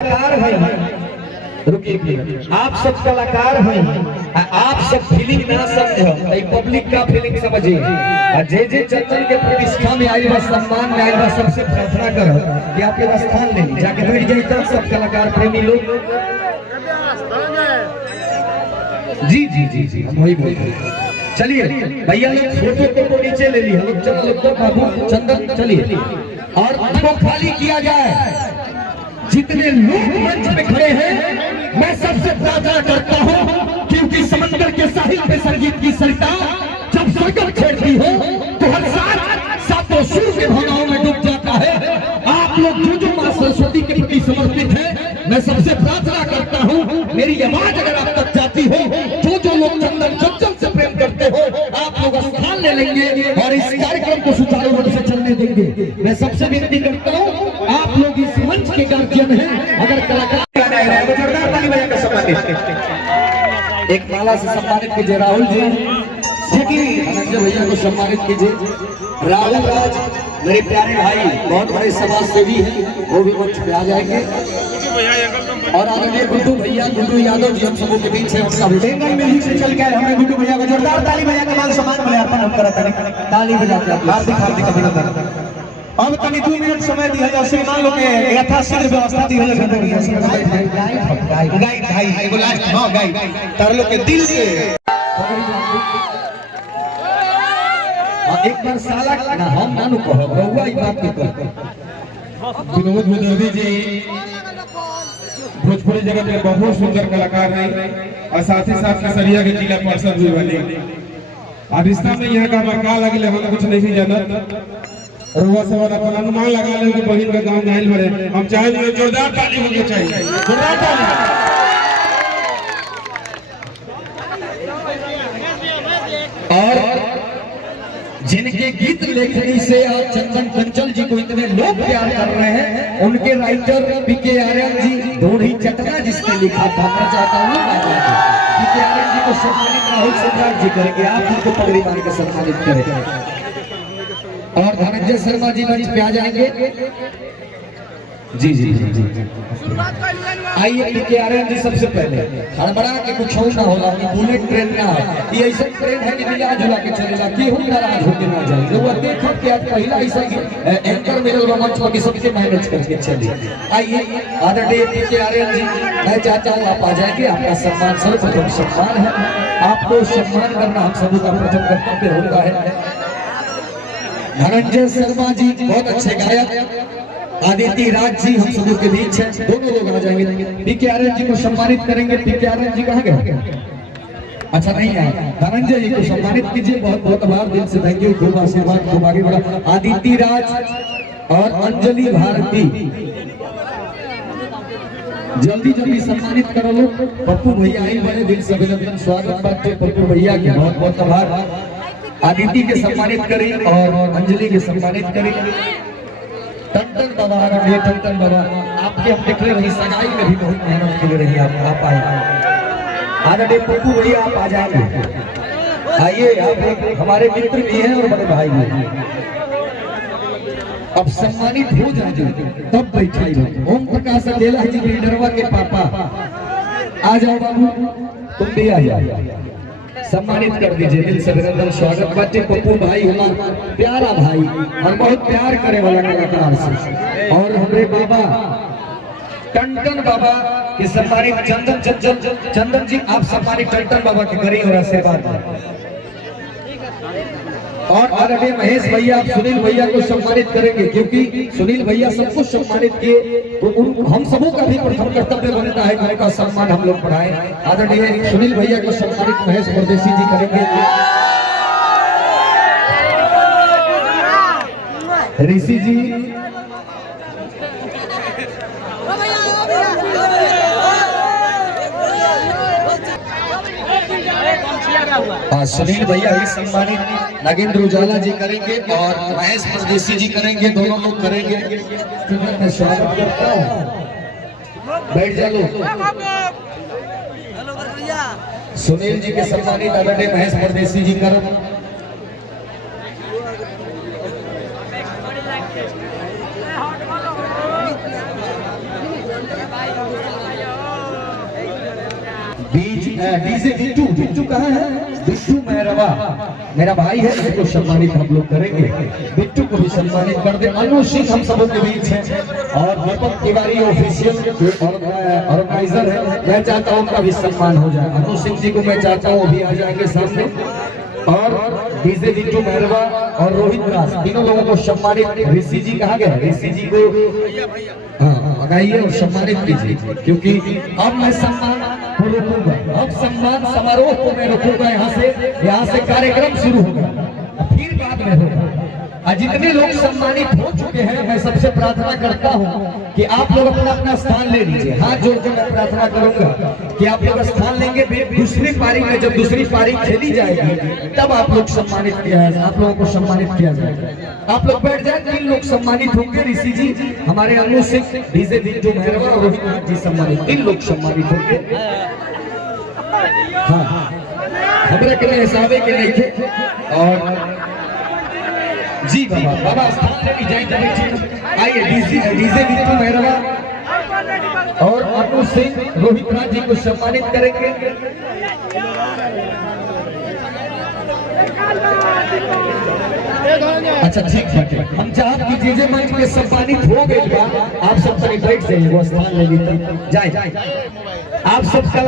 कलाकार हैं, रुकिए, आप सब कलाकार हैं, आप सब फीलिंग ना समझो, पब्लिक का फीलिंग समझिए। जे चंदन के प्रतिष्ठा में आई बा, सम्मान में आई बा, सबसे प्रार्थना करो कि आपके पास स्थान ले जाके बैठ जाइए। तब सब कलाकार प्रेमी लोग जी जी जी जी हम वही बोल रहे हैं। चलिए भैया लोग फोटो को नीचे ले लिए, लोग चलो लोग बाबू चंदन चलिए और उसको खाली किया जाए। जितने लोग मंच में खड़े हैं मैं सबसे प्रार्थना करता हूं, क्योंकि समंदर के साहिल पे संगीत की सरिता जब सरगम छेड़ती हो तो हर साथ सातों सुर के भावनाओं में डूब जाता है। आप लोग जो मां सरस्वती के प्रति समर्पित हैं, मैं सबसे प्रार्थना करता हूं मेरी आवाज अगर आप तक जाती हो, जो लोग चंदन चंचल से प्रेम करते हो, आप लोग स्थान ले लेंगे और इस कार्यक्रम को सुचारू रूप से चलने देंगे। मैं सबसे विनती करता हूं, आप लोग इस मंच के गार्जियन हैं, अगर कलाकार जोरदार ताली बजा कर सम्मानित, एक माला से सम्मानित कीजिए राहुल जी, धनंजय भैया को सम्मानित कीजिए। राहुल राज मेरे प्यारे भाई, बहुत बड़े समाज सेवी हैं, वो भी मंच पे आ जाएंगे। और आदरणीय गुड्डू भैया, गुड्डू यादव जी हम सबों के बीच है, उनका बेंगल में से चल के हमें गुड्डू भैया को जोरदार ताली बजा के मान सम्मान मूल्यांकन हम करते हैं। ताली बजाते हैं, हार्दिक हार्दिक अभिनंदन। अब तनी 2 मिनट समय दिया जाए, श्रीमान लोग के यथाशीघ्र व्यवस्था दी जाए। गाइड भाई एगो लास्ट, हां गाइड तार लोग के दिल के एक बार साला ना हम नानू कहो रहुआ ई बात के कर। विनोद मुदर्दी जी भोजपुरी जगत में बहुत सुंदर कलाकार हैं और साथ ही साथ केसरिया के जिला पार्षद भी बने। और रिश्ता में यहाँ का मरका लगे हम कुछ नहीं जाना, रुआ सवाल अपन अनुमान लगा ले कि बहिन का गांव नाइल भरे। हम चाहेंगे जोरदार ताली होनी चाहिए, जोरदार ताली। और जिनके गीत लेखनी से आप चंदन चंचल जी को इतने लोग प्यार कर रहे हैं, उनके राइटर पीके आर्यन जी, ढोढ़ी चटना जिसने लिखा था, मैं चाहता हूँ पीके आर्यन जी को सम्मानित राहुल सम्राट जी करेंगे, आप उनको पगड़ी मान के सम्मानित करें। और धनंजय शर्मा जी मंच पे आ जाएंगे। जी जी जी जी आइए पीके आर्यन जी, सबसे पहले हड़बड़ा के कुछ ना होला, बुलेट ट्रेन ना ये ऐसा ट्रेन है कि मिला झुला के चलेगा, केहू नाराज होके ना जाए। वो देखो कि आज पहला ऐसा एंकर मिलल मंच पर सबके मैनेज करके चलिए। आइए आदरणीय पीके आर्यन जी, मैं चाहता हूँ आप आ जाएंगे। आपका सम्मान सर्वप्रथम सम्मान है, आपको सम्मान करना हम सभी का प्रथम कर्तव्य होता है। धनंजय शर्मा जी बहुत अच्छे गायक, आदित्य राज जी हम सबों के बीच हैं, दोनों लोग आ जाएंगे। पीके आर्यन जी को सम्मानित करेंगे। पीके आर्यन जी कहाँ गए? अच्छा नहीं आए। धनंजय जी को सम्मानित कीजिए, बहुत बहुत आभार, दिल से थैंक यू, खूब आशीर्वाद, खूब आगे बढ़ा। आदित्य राज और अंजलि भारती जल्दी जल्दी सम्मानित करो लोग। पप्पू भैया आई, बड़े दिल से अभिनंदन, स्वागत बात पप्पू भैया की, बहुत बहुत आभार। आदित्य के सम्मानित करें और अंजलि के सम्मानित करें। टंटन बाबा, टंटन बाबा आपके हम देख रही सगाई में भी बहुत मेहनत कर रही है, आप आए। आदरणीय पप्पू भैया आप आ जाएंगे, आइए, आप हमारे मित्र भी हैं और बड़े भाई भी हैं। अब सम्मानित हो जाए तब बैठे। ओम प्रकाश अकेला जी बिल्डरवा के पापा आ जाओ बाबू, तुम भी आ जाओ, सम्मानित कर दीजिए, दिल से अभिनंदन, स्वागत बाटे। पप्पू भाई हमारा प्यारा भाई और बहुत प्यार करे वाला कलाकार से। और हमारे बाबा टंटन बाबा के सम्मानित चंदन चंचल, चंदन जी आप सम्मानित टंटन बाबा के करें और आशीर्वाद। और आदरणीय महेश भैया आप सुनील भैया को सम्मानित करेंगे, क्योंकि सुनील भैया सबको सम्मानित किए तो हम सबों का भी प्रथम कर्तव्य बनता है घर का सम्मान हम लोग बढ़ाएं। आदरणीय सुनील भैया को सम्मानित महेश परदेसी जी करेंगे। ऋषि जी, सुनील भैया ही सम्मानित नागेंद्र उजाला जी करेंगे और महेश परदेसी जी करेंगे, दोनों लोग करेंगे। मैं स्वागत करता हूँ, बैठ जाओ। सुनील जी के सम्मानित आदरणीय महेश परदेसी जी करें। बीच डीजे बिट्टू, बिट्टू कहाँ है? बिट्टू मेहरवा मेरा भाई है, इसको सम्मानित हम लोग करेंगे। बिट्टू को भी सम्मानित कर दे। अनु सिंह हम सबों के बीच है और दीपक तिवारी ऑफिशियल ऑर्गेनाइजर है, मैं चाहता हूँ उनका भी सम्मान हो जाए। अनु सिंह जी को मैं चाहता हूँ अभी आ जाएंगे सामने, और डीजे बिट्टू मेहरवा और रोहित दास, तीनों लोगों को सम्मानित। ऋषि जी कहाँ गए? ऋषि जी को हाँ आइए और सम्मानित कीजिए, क्योंकि अब मैं सम्मान को रोकूंगा, अब सम्मान समारोह को मैं रोकूंगा। यहाँ से कार्यक्रम शुरू होगा, फिर बाद में होगा। और जितने लोग सम्मानित हो चुके हैं, मैं सबसे प्रार्थना करता हूँ कि आप लोग अपना अपना स्थान ले लीजिए। हाथ जोड़कर मैं प्रार्थना करूंगा कि आप लोग स्थान लेंगे। दूसरी पारी में जब दूसरी पारी खेली जाएगी तब आप लोग सम्मानित किया है, आप लोगों को सम्मानित किया जाएगा। आप लोग बैठ जाए, 3 लोग सम्मानित होंगे। ऋषि जी, हमारे अनु सिंह, डीजे बिट्टू मेहरवा और रोहित जी सम्मानित, 3 लोग सम्मानित होंगे। हाँ हमरा के लिए हिसाबे के नहीं थे। और जी बाबा, बाबा स्थान ले लीजिए। आइए डीजे बिट्टू मेहरवा और अनु सिंह, रोहित राज जी को सम्मानित करेंगे। अच्छा ठीक है, हम चाहत की डीजे मंच पे सम्मानित हो गए। आप सब तक बैठ जाइए, वो स्थान ले लीजिए। जाए आप सब कला